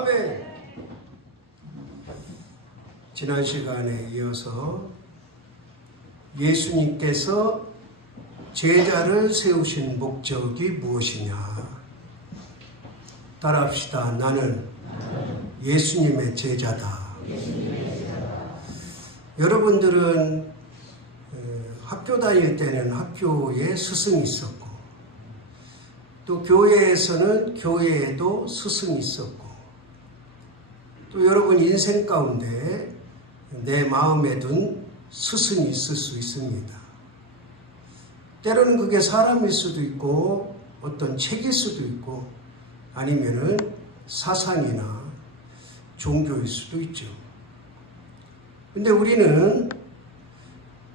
아멘. 지난 시간에 이어서 예수님께서 제자를 세우신 목적이 무엇이냐? 따라합시다. 나는 예수님의 제자다. 여러분들은 학교 다닐 때는 학교에 스승이 있었고, 또 교회에서는 교회에도 스승이 있었고, 또 여러분 인생 가운데 내 마음에 둔 스승이 있을 수 있습니다. 때로는 그게 사람일 수도 있고 어떤 책일 수도 있고 아니면은 사상이나 종교일 수도 있죠. 근데 우리는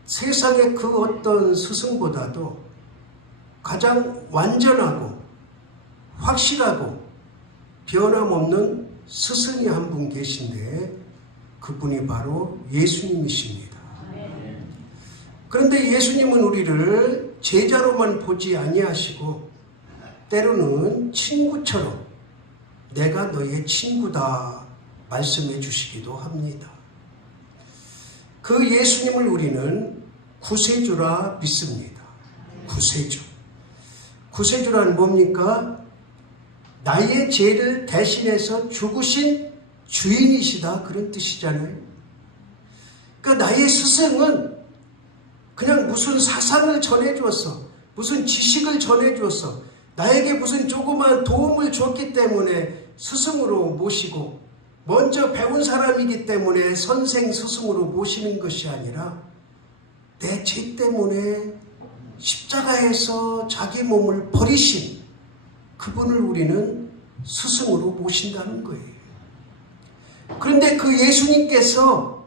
세상의 그 어떤 스승보다도 가장 완전하고 확실하고 변함없는 스승이 한 분 계신데 그분이 바로 예수님이십니다. 그런데 예수님은 우리를 제자로만 보지 아니하시고 때로는 친구처럼 내가 너의 친구다 말씀해 주시기도 합니다. 그 예수님을 우리는 구세주라 믿습니다. 구세주. 구세주란 뭡니까? 나의 죄를 대신해서 죽으신 주인이시다 그런 뜻이잖아요. 그러니까 나의 스승은 그냥 무슨 사상을 전해주었어, 무슨 지식을 전해주었어, 나에게 무슨 조그만 도움을 줬기 때문에 스승으로 모시고 먼저 배운 사람이기 때문에 선생 스승으로 모시는 것이 아니라 내 죄 때문에 십자가에서 자기 몸을 버리신 그분을 우리는 스승으로 모신다는 거예요. 그런데 그 예수님께서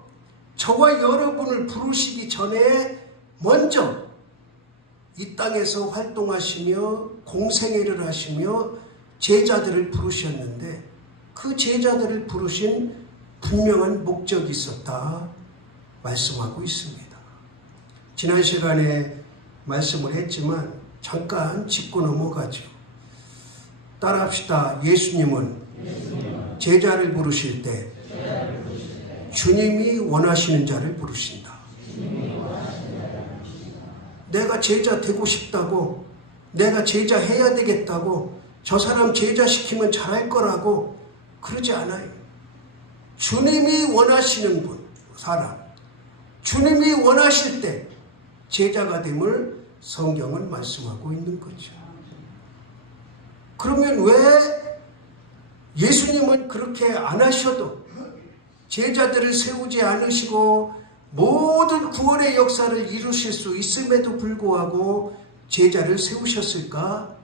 저와 여러분을 부르시기 전에 먼저 이 땅에서 활동하시며 공생애를 하시며 제자들을 부르셨는데 그 제자들을 부르신 분명한 목적이 있었다 말씀하고 있습니다. 지난 시간에 말씀을 했지만 잠깐 짚고 넘어가죠. 따라합시다. 예수님은 제자를 부르실 때 주님이 원하시는 자를 부르신다. 내가 제자 되고 싶다고, 내가 제자 해야 되겠다고, 저 사람 제자 시키면 잘할 거라고 그러지 않아요. 주님이 원하시는 분, 사람, 주님이 원하실 때 제자가 됨을 성경은 말씀하고 있는 거죠. 그러면 왜 예수님은 그렇게 안 하셔도 제자들을 세우지 않으시고 모든 구원의 역사를 이루실 수 있음에도 불구하고 제자를 세우셨을까?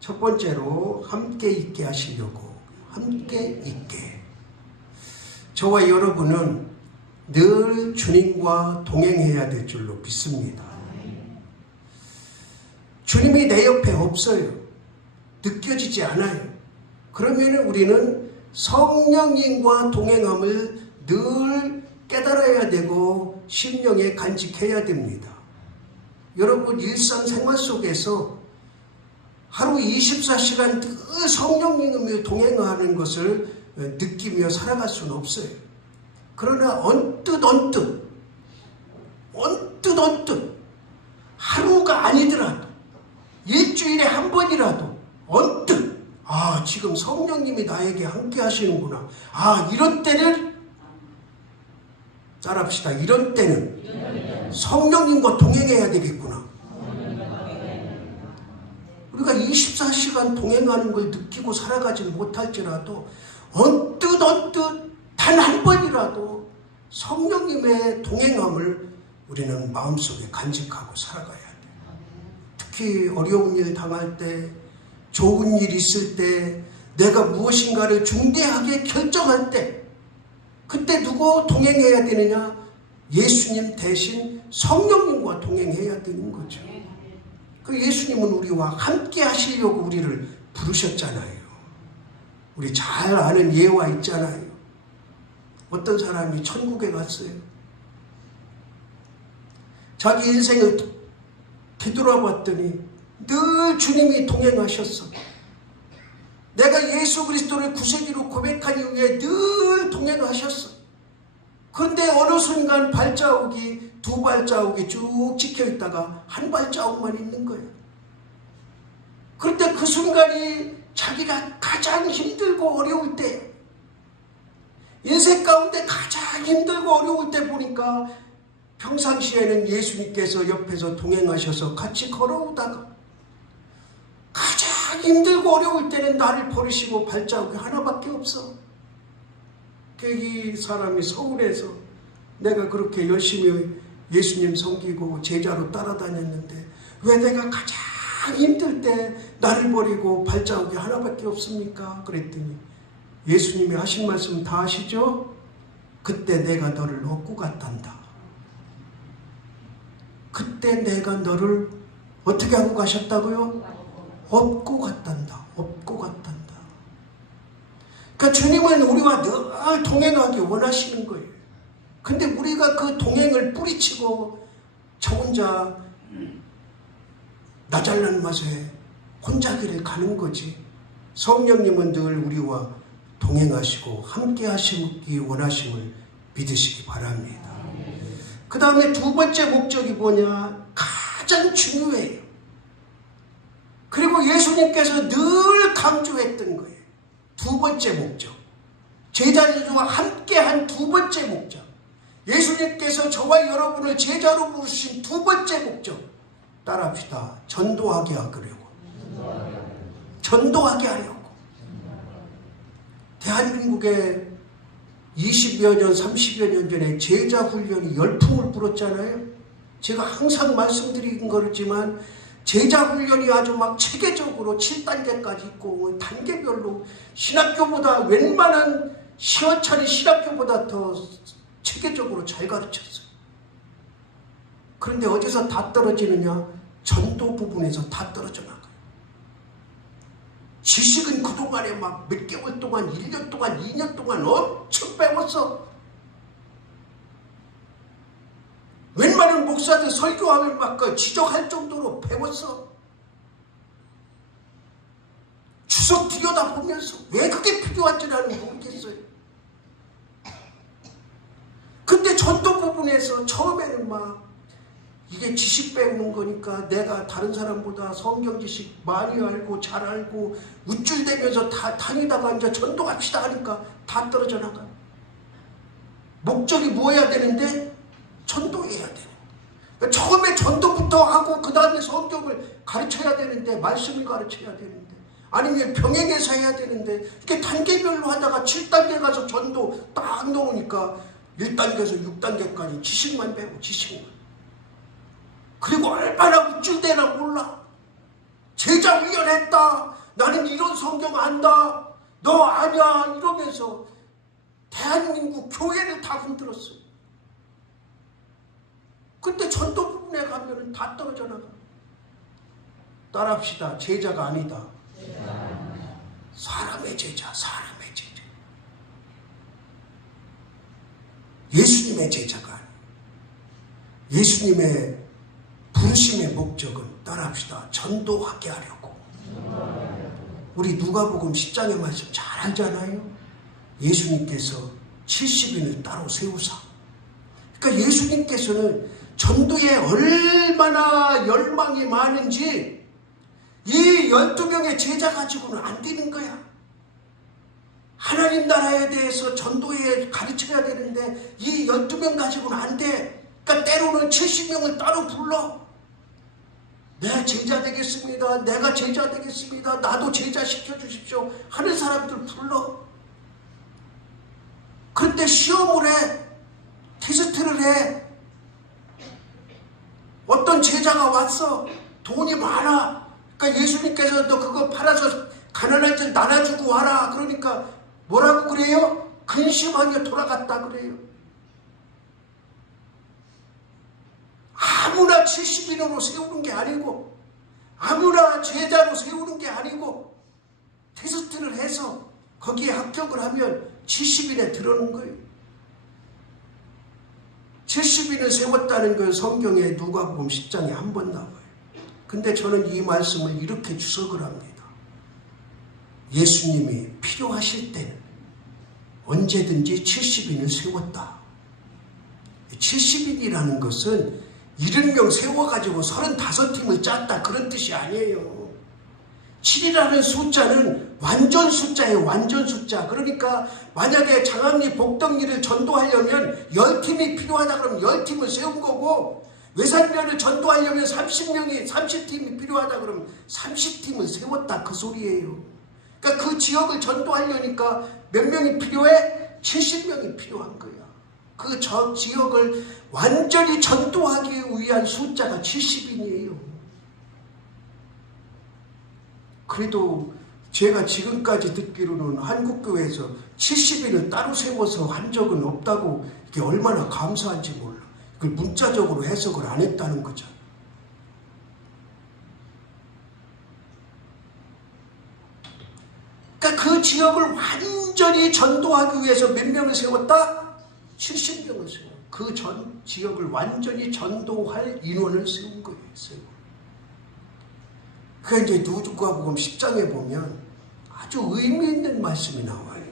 첫 번째로 함께 있게 하시려고. 함께 있게. 저와 여러분은 늘 주님과 동행해야 될 줄로 믿습니다. 주님이 내 옆에 없어요. 느껴지지 않아요. 그러면 우리는 성령님과 동행함을 늘 깨달아야 되고 심령에 간직해야 됩니다. 여러분 일상생활 속에서 하루 24시간 늘 성령님과 동행하는 것을 느끼며 살아갈 수는 없어요. 그러나 언뜻 하루가 아니더라도 일주일에 한 번이라도 언뜻 지금 성령님이 나에게 함께 하시는구나. 이런 때는 따라합시다. 이런 때는 성령님과 동행해야 되겠구나. 우리가 24시간 동행하는 걸 느끼고 살아가지 못할지라도 언뜻 단 한 번이라도 성령님의 동행함을 우리는 마음속에 간직하고 살아가야 돼요. 특히 어려운 일 당할 때, 좋은 일 있을 때, 내가 무엇인가를 중대하게 결정할 때, 그때 누구 동행해야 되느냐? 예수님 대신 성령님과 동행해야 되는 거죠. 그 예수님은 우리와 함께 하시려고 우리를 부르셨잖아요. 우리 잘 아는 예화 있잖아요. 어떤 사람이 천국에 갔어요. 자기 인생을 뒤돌아봤더니 늘 주님이 동행하셨어. 내가 예수 그리스도를 구세주로 고백한 이후에 늘 동행하셨어. 그런데 어느 순간 발자국이, 두 발자국이 쭉 찍혀있다가 한 발자국만 있는 거예요. 그런데 그 순간이 자기가 가장 힘들고 어려울 때, 인생 가운데 가장 힘들고 어려울 때 보니까 평상시에는 예수님께서 옆에서 동행하셔서 같이 걸어오다가 가장 힘들고 어려울 때는 나를 버리시고 발자국이 하나밖에 없어. 이 사람이 서울에서 내가 그렇게 열심히 예수님 섬기고 제자로 따라다녔는데 왜 내가 가장 힘들 때 나를 버리고 발자국이 하나밖에 없습니까? 그랬더니 예수님이 하신 말씀 다 아시죠? 그때 내가 너를 얻고 갔단다. 그때 내가 너를 어떻게 하고 가셨다고요? 얻고 갔단다. 얻고 갔단다. 그러니까 주님은 우리와 늘 동행하기 원하시는 거예요. 근데 우리가 그 동행을 뿌리치고 저 혼자 나 잘난 맛에 혼자 길을 가는 거지. 성령님은 늘 우리와 동행하시고 함께 하시기 원하심을 믿으시기 바랍니다. 그 다음에 두 번째 목적이 뭐냐? 가장 중요해요. 그리고 예수님께서 늘 강조했던 거예요. 두 번째 목적. 제자들과 함께한 두 번째 목적. 예수님께서 저와 여러분을 제자로 부르신 두 번째 목적. 따라합시다. 전도하게 하려고. 전도하게 하려고. 대한민국에 20여 년, 30여 년 전에 제자 훈련이 열풍을 불었잖아요. 제가 항상 말씀드린 거지만 제자 훈련이 아주 막 체계적으로 7단계까지 있고 단계별로 신학교보다 웬만한 시원찮은 신학교보다 더 체계적으로 잘 가르쳤어요. 그런데 어디서 다 떨어지느냐? 전도 부분에서 다 떨어져 나가요. 지식은 그동안에 막 몇 개월 동안, 1년 동안, 2년 동안 엄청 배웠어. 웬만한 목사들 설교하면 막 지적할 정도로 배웠어. 주석 들여다보면서 왜 그게 필요한지 나는 모르겠어요. 근데 전도 부분에서 처음에는 막 이게 지식 배우는 거니까 내가 다른 사람보다 성경 지식 많이 알고 잘 알고 우쭐대면서 다 다니다가 이제 전도합시다 하니까 다 떨어져 나가요. 목적이 뭐여야 되는데? 전도해야 돼. 그러니까 처음에 전도부터 하고 그 다음에 성경을 가르쳐야 되는데, 말씀을 가르쳐야 되는데, 아니면 병행해서 해야 되는데, 이렇게 단계별로 하다가 7단계 가서 전도 딱 넣으니까 1단계에서 6단계까지 지식만 배우고 지식만. 그리고 얼마나 우쭐대나 몰라. 제자 훈련했다. 나는 이런 성경 안다. 너 아냐. 이러면서 대한민국 교회를 다 흔들었어요. 근데 전도 부분에 가면은 다 떨어져 나가. 따라합시다. 제자가 아니다. 사람의 제자, 사람의 제자. 예수님의 제자가 아니에요. 예수님의 부르심의 목적은 따라합시다. 전도하게 하려고. 우리 누가복음 10장의 말씀 잘 알잖아요. 예수님께서 70인을 따로 세우사. 그러니까 예수님께서는 전도에 얼마나 열망이 많은지 이 12명의 제자 가지고는 안 되는 거야. 하나님 나라에 대해서 전도에 가르쳐야 되는데 이 12명 가지고는 안 돼. 그러니까 때로는 70명을 따로 불러. 내 제자 되겠습니다. 내가 제자 되겠습니다. 나도 제자 시켜주십시오. 하는 사람들 불러. 그런데 시험을 해. 테스트를 해. 어떤 제자가 왔어. 돈이 많아. 그러니까 예수님께서 너 그거 팔아서 가난한 들 나눠주고 와라. 그러니까 뭐라고 그래요? 근심하며 돌아갔다 그래요. 아무나 70인으로 세우는 게 아니고 아무나 제자로 세우는 게 아니고 테스트를 해서 거기에 합격을 하면 70인에 들어오는 거예요. 70인을 세웠다는 걸 성경에 누가복음 10장에 한 번 나와요. 근데 저는 이 말씀을 이렇게 주석을 합니다. 예수님이 필요하실 때는 언제든지 70인을 세웠다. 70인이라는 것은 70명 세워가지고 35팀을 짰다 그런 뜻이 아니에요. 7이라는 숫자는 완전 숫자예요. 완전 숫자. 그러니까 만약에 장학리 복덕리를 전도하려면 10팀이 필요하다 그러면 10팀을 세운 거고, 외산면을 전도하려면 30팀이 필요하다 그러면 30팀을 세웠다 그 소리예요. 그러니까 그 지역을 전도하려니까 몇 명이 필요해? 70명이 필요한 거야. 그 지역을 완전히 전도하기 위한 숫자가 70인이에요. 그래도 제가 지금까지 듣기로는 한국교회에서 70인을 따로 세워서 한 적은 없다고, 이게 얼마나 감사한지 몰라. 그걸 문자적으로 해석을 안 했다는 거죠. 그러니까 그 지역을 완전히 전도하기 위해서 몇 명을 세웠다? 70명을 세워. 그 전 지역을 완전히 전도할 인원을 세운 거예요. 그게 이제 누가복음 10장에 보면 아주 의미 있는 말씀이 나와요.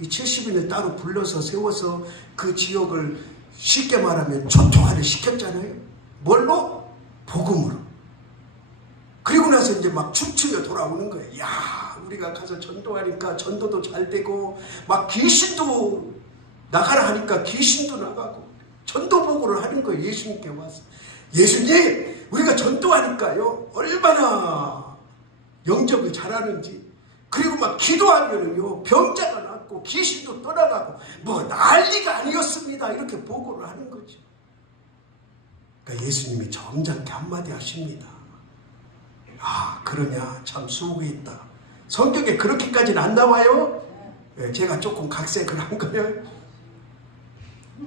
이 70인을 따로 불러서 세워서 그 지역을 쉽게 말하면 초토화를 시켰잖아요. 뭘로? 복음으로. 그리고 나서 이제 막 춤추며 돌아오는 거예요. 야, 우리가 가서 전도하니까 전도도 잘 되고, 막 귀신도 나가라 하니까 귀신도 나가고, 전도 보고를 하는 거예요. 예수님께 와서. 예수님, 우리가 전도하니까요, 얼마나 영접을 잘하는지. 그리고 막 기도하면은요, 병자가 낫고 귀신도 떠나가고 뭐 난리가 아니었습니다. 이렇게 보고를 하는 거죠. 그러니까 예수님이 점잖게 한마디 하십니다. 아, 그러냐, 참 수고했다. 성경에 그렇게까지는 안 나와요. 네, 제가 조금 각색을 한 거예요.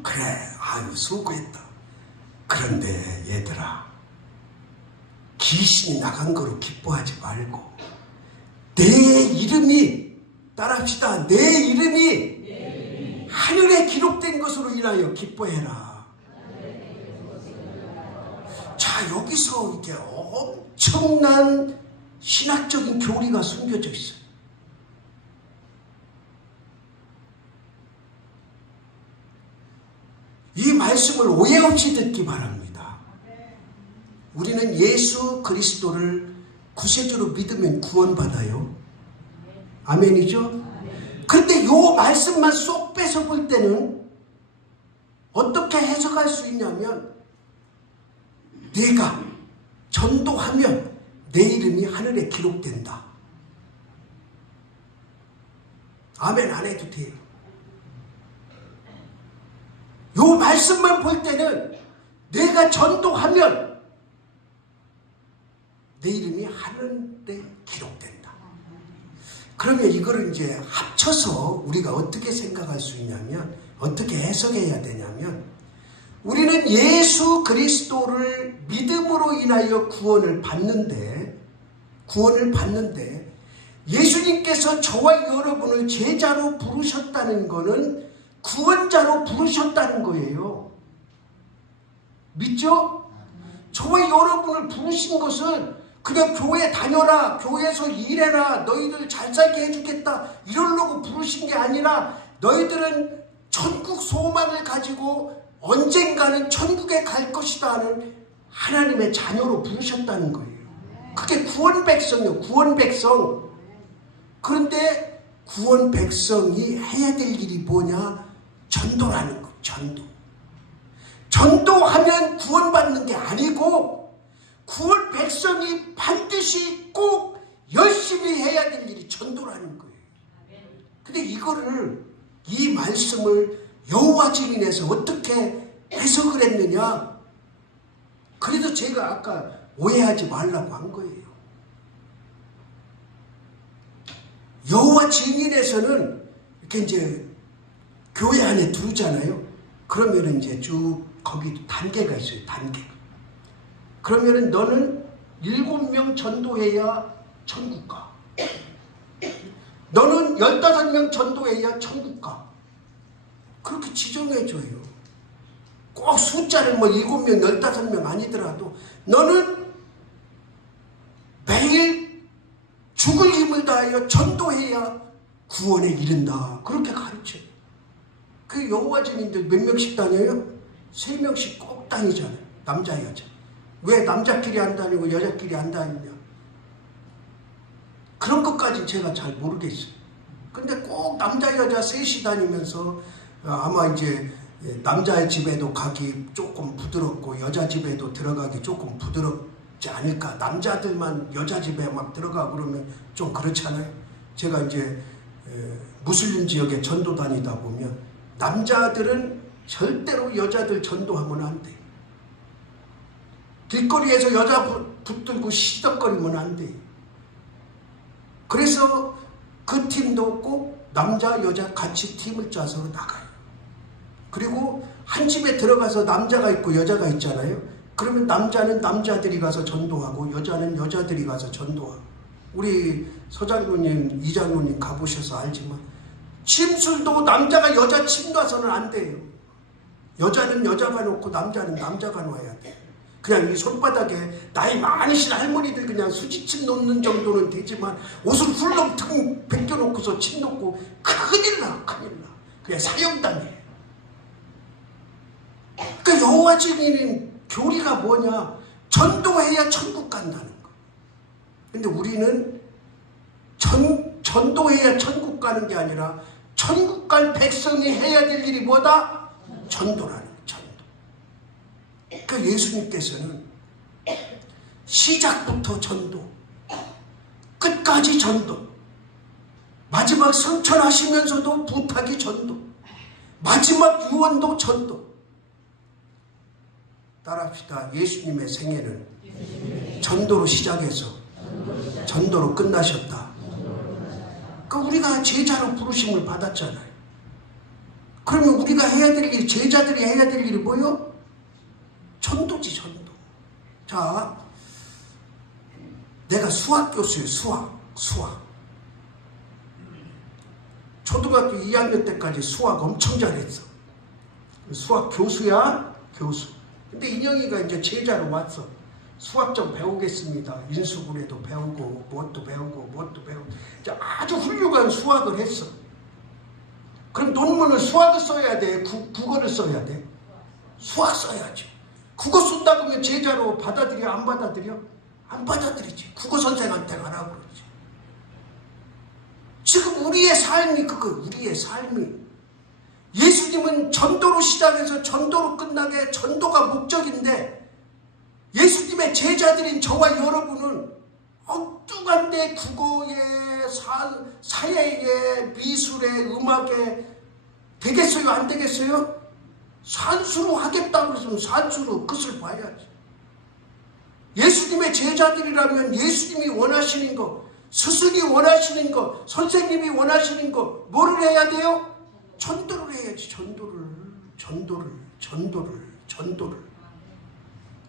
그래, 아유 수고했다. 그런데 얘들아, 귀신이 나간 거로 기뻐하지 말고 내 이름이, 따라합시다, 내 이름이 하늘에 기록된 것으로 인하여 기뻐해라. 자, 여기서 이게 엄청난 신학적인 교리가 숨겨져 있어요. 이 말씀을 오해 없이 듣기 바랍니다. 우리는 예수 그리스도를 구세주로 믿으면 구원받아요. 아멘이죠? 그런데 이 말씀만 쏙 빼서 볼 때는 어떻게 해석할 수 있냐면, 내가 전도하면 내 이름이 하늘에 기록된다. 아멘 안 해도 돼요. 이 말씀만 볼 때는 내가 전도하면 내 이름이 하늘에 기록된다. 그러면 이거를 이제 합쳐서 우리가 어떻게 생각할 수 있냐면, 어떻게 해석해야 되냐면, 우리는 예수 그리스도를 믿음으로 인하여 구원을 받는데 예수님께서 저와 여러분을 제자로 부르셨다는 것은 구원자로 부르셨다는 거예요. 믿죠? 저와 여러분을 부르신 것은 그냥 교회 다녀라, 교회에서 일해라, 너희들 잘 살게 해주겠다 이러려고 부르신 게 아니라, 너희들은 천국 소망을 가지고 언젠가는 천국에 갈 것이다 하는 하나님의 자녀로 부르셨다는 거예요. 그게 구원 백성이에요. 구원 백성. 그런데 구원 백성이 해야 될 일이 뭐냐? 전도라는 거. 전도하면 구원받는 게 아니고, 구원 백성이 반드시 꼭 열심히 해야 될 일이 전도라는 거예요. 근데 이 말씀을 여호와 증인에서 어떻게 해석을 했느냐? 그래도 제가 아까 오해하지 말라고 한 거예요. 여호와 증인에서는 이렇게 이제 교회 안에 들어오잖아요. 그러면은 이제 쭉 거기 단계가 있어요. 단계. 그러면은 너는 7명 전도해야 천국 가. 너는 15명 전도해야 천국 가. 그렇게 지정해줘요. 꼭 숫자를 뭐 7명, 15명 아니더라도 너는 매일 죽을 힘을 다하여 전도해야 구원에 이른다. 그렇게 가르쳐요. 그 여호와 증인들 몇 명씩 다녀요? 3명씩 꼭 다니잖아요. 남자 여자. 왜 남자끼리 안 다니고 여자끼리 안 다니냐? 그런 것까지 제가 잘 모르겠어요. 근데 꼭 남자 여자 셋이 다니면서 아마 이제 남자의 집에도 가기 조금 부드럽고 여자 집에도 들어가기 조금 부드럽지 않을까. 남자들만 여자 집에 막 들어가고 그러면 좀 그렇잖아요. 제가 이제 무슬림 지역에 전도 다니다 보면 남자들은 절대로 여자들 전도하면 안 돼요. 길거리에서 여자 붙들고 시덕거리면 안 돼요. 그래서 그 팀도 꼭 남자 여자 같이 팀을 짜서 나가요. 그리고 한 집에 들어가서 남자가 있고 여자가 있잖아요. 그러면 남자는 남자들이 가서 전도하고 여자는 여자들이 가서 전도하고. 우리 서장로님, 이장로님 가보셔서 알지만 침술도 남자가 여자 침 놔서는 안 돼요. 여자는 여자가 놓고 남자는 남자가 놔야 돼요. 그냥 이 손바닥에 나이 많으신 할머니들 그냥 수지침 놓는 정도는 되지만 옷을 훌렁 벗겨놓고서 침 놓고 큰일 나. 그냥 사형당해. 그러니까 여호와 증인은 교리가 뭐냐? 전도해야 천국 간다는 거. 근데 우리는 전도해야 천국 가는 게 아니라 천국 갈 백성이 해야 될 일이 뭐다? 전도라는 거예요. 전도. 그 예수님께서는 시작부터 전도, 끝까지 전도, 마지막 성천하시면서도 부탁이 전도, 마지막 유언도 전도. 따라합시다. 예수님의 생애는 전도로 시작해서 전도로 끝나셨다. 그러니까 우리가 제자로 부르심을 받았잖아요. 그러면 우리가 해야 될 일, 제자들이 해야 될 일이 뭐요? 전도지, 전도. 자, 내가 수학 교수예요. 수학. 초등학교 2학년 때까지 수학 엄청 잘했어. 수학 교수야, 교수. 근데 인영이가 이제 제자로 왔어. 수학 좀 배우겠습니다. 인수분해도 배우고, 뭣도 배우고. 아주 훌륭한 수학을 했어. 그럼 논문을 수학을 써야 돼? 국어를 써야 돼? 수학 써야죠. 국어 쓴다 그러면 제자로 받아들여? 안 받아들여? 안 받아들이지. 국어 선생한테 가라고 그러지. 지금 우리의 삶이 우리의 삶이. 예수님은 전도로 시작해서 전도로 끝나게 전도가 목적인데 예수님의 제자들인 저와 여러분은 엉뚱한데 국어에 사회에 미술에 음악에 되겠어요? 안 되겠어요? 산수로 하겠다고 했으면 산수로 그것을 봐야지. 예수님의 제자들이라면 예수님이 원하시는 거, 스승이 원하시는 거, 선생님이 원하시는 거 뭐를 해야 돼요? 전도를 해야지. 전도를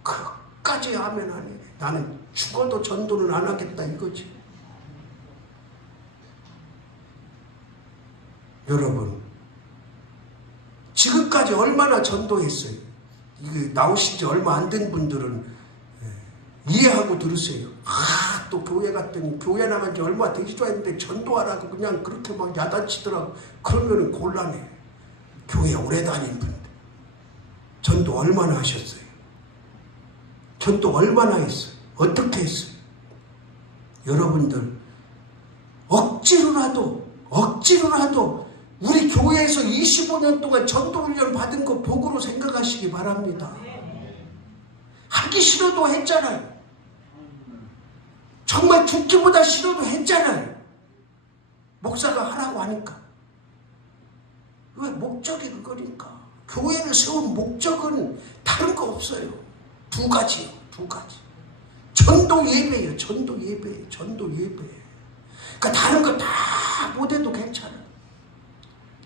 그까지 하면 안 해. 나는 죽어도 전도는 안 하겠다 이거지. 여러분 지금까지 얼마나 전도했어요? 이게 나오신 지 얼마 안 된 분들은 이해하고 들으세요. 또 교회 갔더니 교회 나간 지 얼마 되지도 않는데 전도하라고 그냥 그렇게 막 야단치더라고. 그러면 곤란해. 교회 오래 다닌 분들 전도 얼마나 하셨어요? 전도 얼마나 했어요? 어떻게 했어요? 여러분들 억지로라도 우리 교회에서 25년 동안 전도훈련 받은 거 복으로 생각하시기 바랍니다. 하기 싫어도 했잖아요. 정말 죽기보다 싫어도 했잖아요. 목사가 하라고 하니까. 왜? 목적이 그거니까. 교회를 세운 목적은 다른 거 없어요. 두 가지요. 전도 예배예요. 그러니까 다른 거 다 못해도 괜찮아요.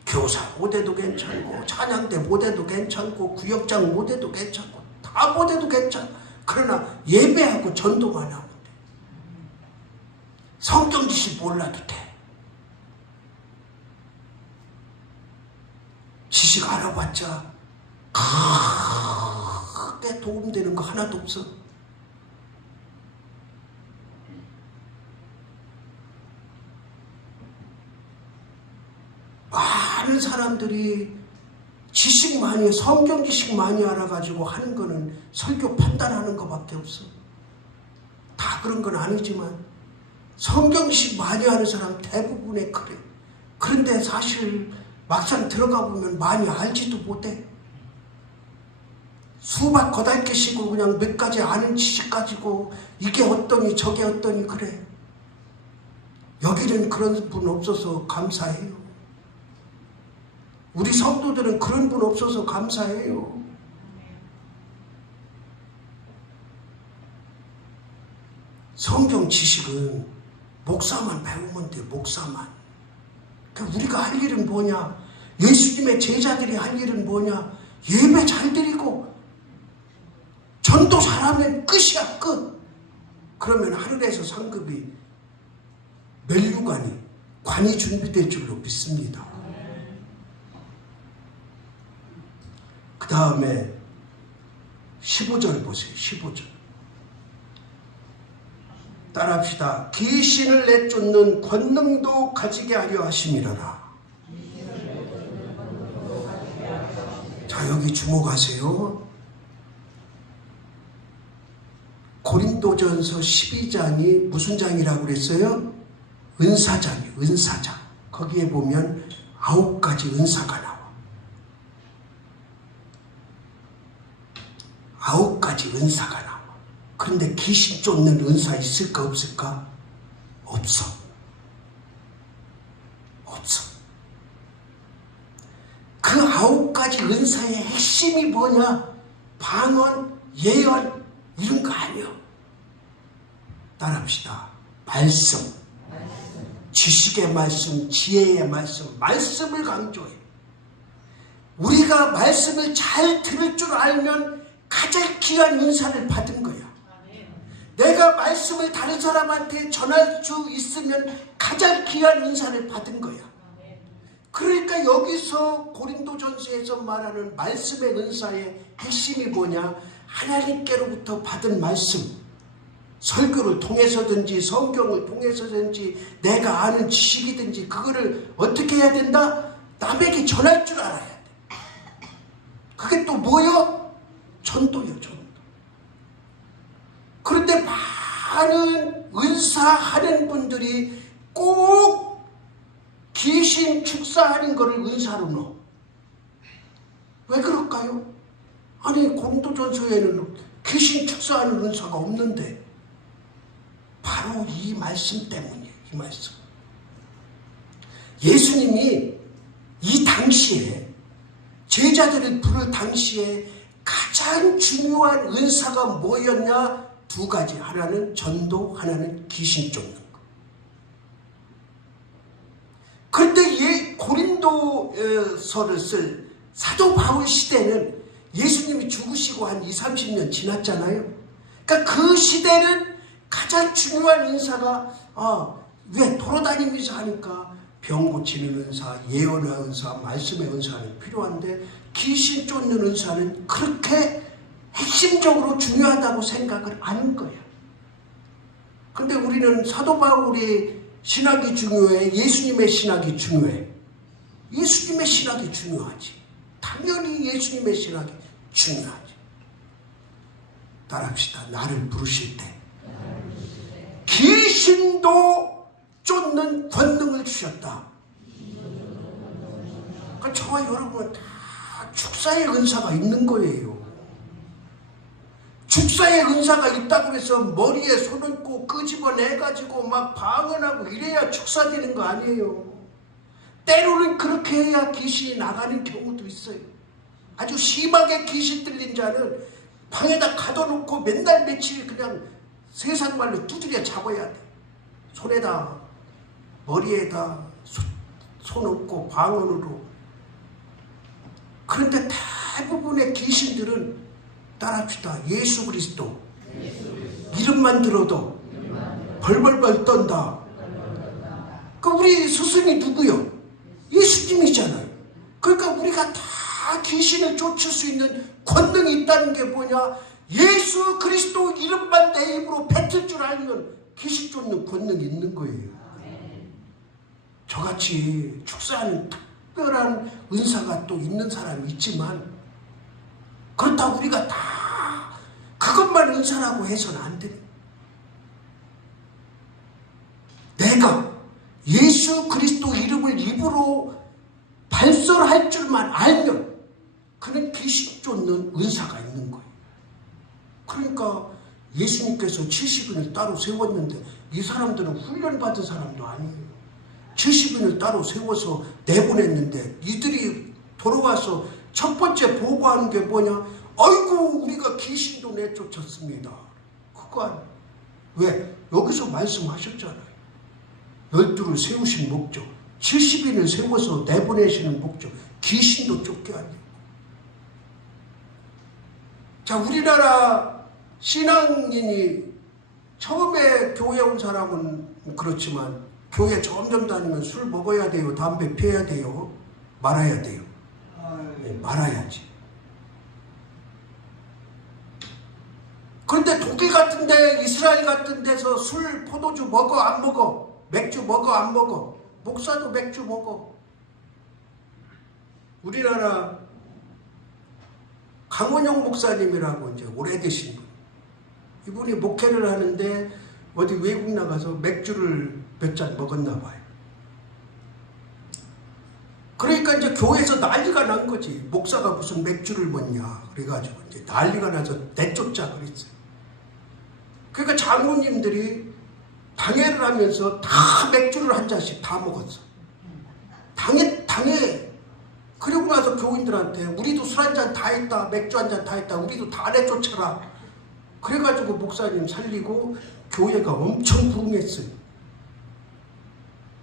교사 못해도 괜찮고, 찬양대 못해도 괜찮고, 구역장 못해도 괜찮고, 다 못해도 괜찮아. 그러나 예배하고 전도만 하면 돼. 성경 지식 몰라도 돼. 지식 알아봤자 크게 도움되는 거 하나도 없어. 많은 사람들이 지식 많이, 성경 지식 많이 알아가지고 하는 거는 설교 판단하는 것밖에 없어. 다 그런 건 아니지만 성경 지식 많이 하는 사람 대부분의 그래. 그런데 사실 막상 들어가 보면 많이 알지도 못해. 수박 거달기식으로 그냥 몇 가지 아는 지식 가지고 이게 어떠니 저게 어떠니 그래. 여기는 그런 분 없어서 감사해요. 우리 성도들은 그런 분 없어서 감사해요. 성경 지식은 목사만 배우면 돼. 목사만. 그러니까 우리가 할 일은 뭐냐? 예수님의 제자들이 할 일은 뭐냐? 예배 잘 드리고 전도 잘하면 끝이야. 끝. 그러면 하늘에서 상급이 멸류관이 관이 준비될 줄로 믿습니다. 그 다음에 15절 보세요. 15절 따라합시다. 귀신을 내쫓는 권능도 가지게 하려 하심이라라. 자, 여기 주목하세요. 고린도전서 12장이 무슨 장이라고 그랬어요? 은사장이에요. 은사장. 거기에 보면 9가지 은사가 나와. 9가지 은사가 나와. 그런데 귀신 쫓는 은사 있을까 없을까? 없어. 없어. 그 9가지 은사의 핵심이 뭐냐? 방언, 예언 이런 거 아니야. 따라합시다. 말씀. 지식의 말씀, 지혜의 말씀, 말씀을 강조해. 우리가 말씀을 잘 들을 줄 알면 가장 귀한 은사를 받은 거야. 내가 말씀을 다른 사람한테 전할 수 있으면 가장 귀한 은사를 받은 거야. 그러니까 여기서 고린도전서에서 말하는 말씀의 은사의 핵심이 뭐냐? 하나님께로부터 받은 말씀. 설교를 통해서든지 성경을 통해서든지 내가 아는 지식이든지 그거를 어떻게 해야 된다? 남에게 전할 줄 알아야 돼. 그게 또 뭐요? 전도요. 전도. 그런데 많은 은사하는 분들이 꼭 귀신 축사하는 거를 은사로 넣어. 왜 그럴까요? 아니 고린도전서에는 귀신 축사하는 은사가 없는데 바로 이 말씀 때문이에요. 이 말씀. 예수님이 이 당시에 제자들을 부를 당시에 가장 중요한 은사가 뭐였냐? 2가지. 하나는 전도, 하나는 귀신 쫓는 거. 그런데 고린도서를 쓸 사도 바울 시대는 예수님이 죽으시고 한 20, 30년 지났잖아요. 그러니까 그 시대는 가장 중요한 은사가 왜 돌아다니면서 하니까 병 고치는 은사, 예언의 은사, 말씀의 은사는 필요한데 귀신 쫓는 은사는 그렇게 핵심적으로 중요하다고 생각을 안 한 거야. 근데 우리는 사도 바울의 신학이 중요해? 예수님의 신학이 중요해? 예수님의 신학이 중요하지. 당연히 예수님의 신학이 중요하지. 따라합시다. 나를 부르실 때 귀신도 쫓는 권능을 주셨다. 그러니까 저와 여러분은 다 축사의 은사가 있는 거예요. 축사의 은사가 있다고 해서 머리에 손 얹고 끄집어내가지고 막 방언하고 이래야 축사되는 거 아니에요. 때로는 그렇게 해야 귀신이 나가는 경우도 있어요. 아주 심하게 귀신 들린 자는 방에다 가둬놓고 맨날 며칠 그냥 세상 말로 두드려 잡아야 돼. 손에다 머리에다 손 얹고 방언으로. 그런데 대부분의 귀신들은 따라합시다. 예수 그리스도 이름만 들어도 벌벌벌 떤다. 그 우리 스승이 누구요? 예수님이잖아요. 그러니까 우리가 다 귀신을 쫓을 수 있는 권능이 있다는 게 뭐냐? 예수 그리스도 이름만 내 입으로 뱉을 줄 알면 귀신 쫓는 권능이 있는 거예요. 저같이 축사하는 특별한 은사가 또 있는 사람이 있지만 그렇다고 우리가 다 그것만 은사라고 해서는 안 돼. 내가 예수 그리스도 이름을 입으로 발설할 줄만 알면 그는 귀신 쫓는 은사가 있는 거예요. 그러니까 예수님께서 70인을 따로 세웠는데 이 사람들은 훈련받은 사람도 아니에요. 70인을 따로 세워서 내보냈는데 이들이 돌아와서 첫 번째 보고하는 게 뭐냐? 아이고 우리가 귀신도 내쫓았습니다. 그거 아니에요. 왜? 여기서 말씀하셨잖아요. 12를 세우신 목적, 70인을 세워서 내보내시는 목적, 귀신도 쫓게 하려고. 자, 우리나라 신앙인이 처음에 교회 온 사람은 그렇지만 교회 점점 다니면 술 먹어야 돼요? 담배 피워야 돼요? 말아야 돼요? 네, 말아야지. 그런데 독일 같은 데, 이스라엘 같은 데서 술, 포도주 먹어, 안 먹어? 맥주 먹어, 안 먹어? 목사도 맥주 먹어. 우리나라 강원영 목사님이라고 이제 오래되신 분. 이분이 목회를 하는데 어디 외국 나가서 맥주를 몇 잔 먹었나 봐요. 그러니까 이제 교회에서 난리가 난 거지. 목사가 무슨 맥주를 먹냐. 그래가지고 이제 난리가 나서 내쫓자 그랬어요. 그러니까 장로님들이 당회를 하면서 다 맥주를 한 잔씩 다 먹었어. 당회. 그러고 나서 교인들한테 우리도 술 한 잔 다 했다. 맥주 한 잔 다 했다. 우리도 다 내쫓아라. 그래가지고 목사님 살리고 교회가 엄청 부흥했어요.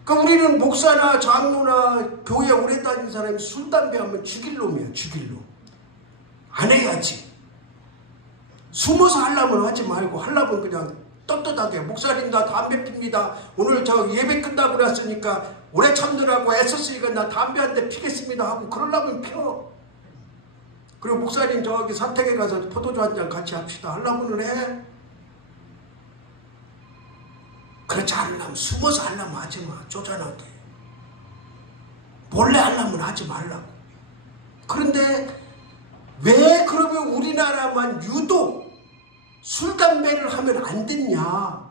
그러니까 우리는 목사나 장로나 교회 오래 다닌 사람이 술, 담배 하면 죽일 놈이야. 죽일 놈. 안 해야지. 숨어서 하려면 하지 말고 하려면 그냥 떳떳하게 목사님 나 담배 핍니다. 오늘 저 예배 끝나고 났으니까 오래 참느라고 애썼으니까 나 담배 한 대 피겠습니다 하고 그러려면 펴. 그리고 목사님 저기 사택에 가서 포도주 한 잔 같이 합시다 하려면 해. 그렇지 않으려면 숨어서 하려면 하지 마. 쪼잔하게. 몰래 하려면 하지 말라고. 그런데 왜 그러면 우리나라만 유독 술, 담배를 하면 안 됐냐?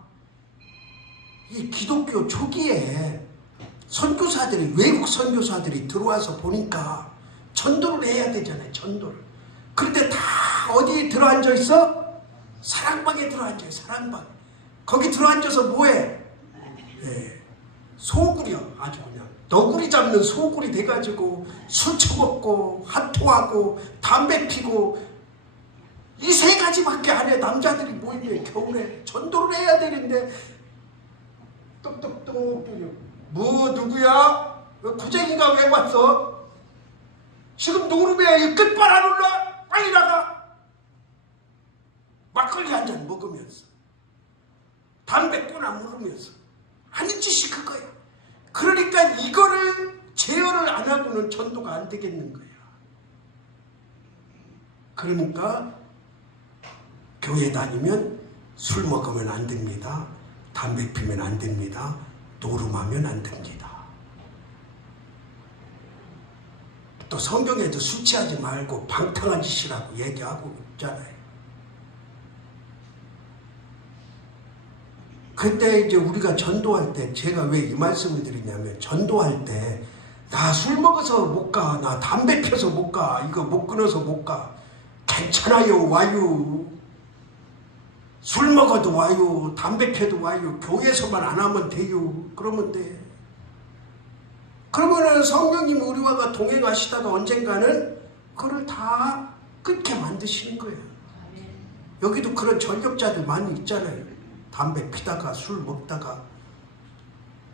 이 기독교 초기에 선교사들이, 외국 선교사들이 들어와서 보니까 전도를 해야 되잖아요. 전도를. 그런데 다 어디에 들어앉아 있어? 사랑방에 들어앉아 있어. 사랑방. 거기 들어앉아서 뭐해? 네. 소굴이야. 아주 그냥 너구리 잡는 소굴이 돼가지고 술 처먹고 핫토하고 담배 피고 이 세 가지밖에 안 해. 남자들이 모이면 겨울에 전도를 해야 되는데 똑똑똑 뭐 누구야? 구쟁이가 왜 왔어? 지금 노름에 끝발 안 올라? 빨리 나가. 막걸리 한 잔 먹으면서 담배 꼬나 물으면서 하는 짓이 그거야. 그러니까 이거를 제어를 안 하고는 전도가 안 되겠는 거야. 그러니까 교회 다니면 술 먹으면 안 됩니다. 담배 피면 안 됩니다. 노름하면 안 됩니다. 또 성경에도 술 취하지 말고 방탕한 짓이라고 얘기하고 있잖아요. 그때 이제 우리가 전도할 때 제가 왜 이 말씀을 드리냐면 전도할 때 나 술 먹어서 못 가. 나 담배 펴서 못 가. 이거 못 끊어서 못 가. 괜찮아요. 와요. 술 먹어도 와요. 담배 펴도 와요. 교회에서만 안 하면 돼요. 그러면 돼. 그러면은 성령님이 우리와 동행하시다가 언젠가는 그걸 다 끊게 만드시는 거예요. 여기도 그런 전력자들 많이 있잖아요. 담배 피다가 술 먹다가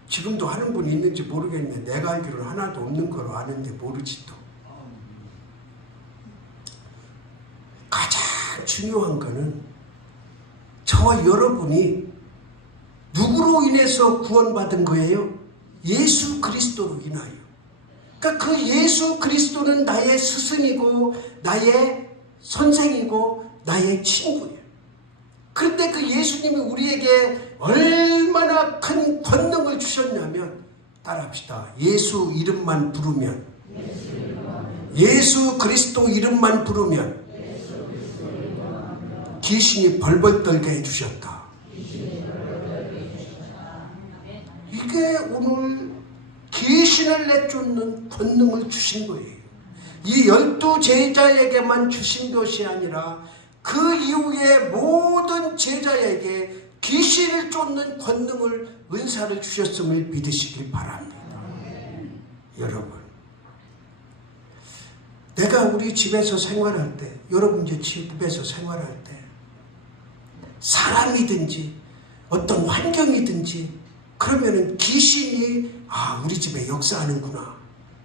지금도 하는 분이 있는지 모르겠는데 내가 알기로는 하나도 없는 걸로 아는데 모르지 또. 가장 중요한 거는 저와 여러분이 누구로 인해서 구원받은 거예요? 예수 그리스도로 인하여. 그러니까 그 예수 그리스도는 나의 스승이고 나의 선생이고 나의 친구예요. 그런데 그 예수님이 우리에게 얼마나 큰 권능을 주셨냐면 따라합시다. 예수 이름만 부르면 예수 그리스도 이름만 부르면 귀신이 벌벌 떨게 해주셨다. 이게 오늘 귀신을 내쫓는 권능을 주신 거예요. 이 12 제자에게만 주신 것이 아니라 그 이후에 모든 제자에게 귀신을 쫓는 권능을, 은사를 주셨음을 믿으시길 바랍니다. 여러분, 내가 우리 집에서 생활할 때, 여러분 이제 집에서 생활할 때 사람이든지 어떤 환경이든지 그러면은 귀신이 우리 집에 역사하는구나,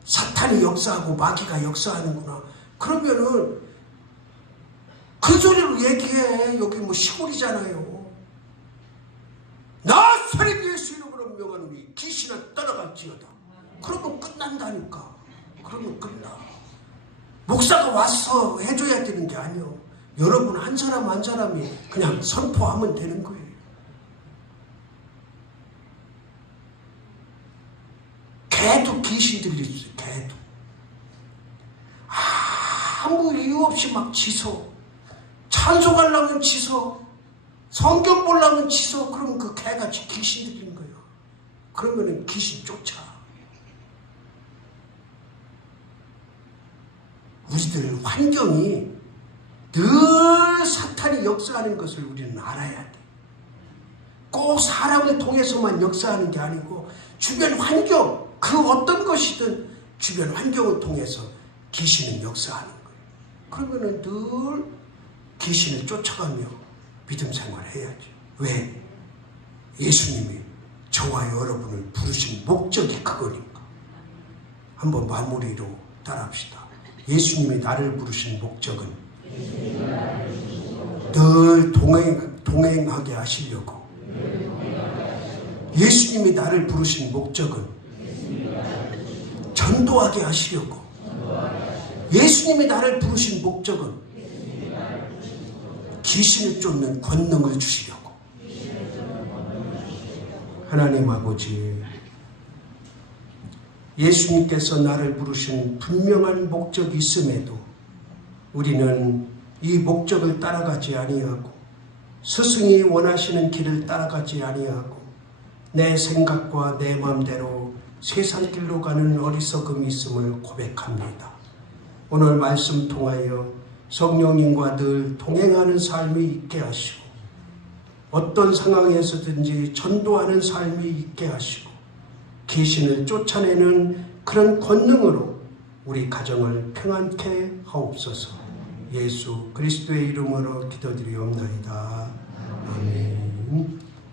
사탄이 역사하고 마귀가 역사하는구나, 그러면은 그 소리로 얘기해. 여기 뭐 시골이잖아요. 나사렛 예수 이름으로 명하노니 귀신아 떠나갈지어다. 그러면 끝난다니까. 그러면 끝나. 목사가 와서 해줘야 되는 게 아니요. 여러분 한 사람 한 사람이 그냥 선포하면 되는 거예요. 개도 귀신 들렸어요. 개도 아무 이유 없이 막 짖어. 찬송하려면 짖어. 성경 보려면 짖어. 그러면 그 개가 귀신 들린 거예요. 그러면은 귀신 쫓아. 우리들 환경이 늘 사탄이 역사하는 것을 우리는 알아야 돼. 꼭 사람을 통해서만 역사하는 게 아니고 주변 환경, 그 어떤 것이든 주변 환경을 통해서 귀신은 역사하는 거예요. 그러면은 늘 귀신을 쫓아가며 믿음 생활해야죠. 왜? 예수님이 저와 여러분을 부르신 목적이 그거니까. 한번 마무리로 따라합시다. 예수님이 나를 부르신 목적은 늘 동행하게 하시려고. 예수님이 나를 부르신 목적은 전도하게 하시려고. 예수님이 나를 부르신 목적은 귀신을 쫓는 권능을 주시려고. 하나님 아버지, 예수님께서 나를 부르신 분명한 목적이 있음에도 우리는 이 목적을 따라가지 아니하고 스승이 원하시는 길을 따라가지 아니하고 내 생각과 내 마음대로 세상 길로 가는 어리석음이 있음을 고백합니다. 오늘 말씀 통하여 성령님과 늘 동행하는 삶이 있게 하시고 어떤 상황에서든지 전도하는 삶이 있게 하시고 귀신을 쫓아내는 그런 권능으로 우리 가정을 평안케 하옵소서. 예수 그리스도의 이름으로 기도드리옵나이다. 아멘.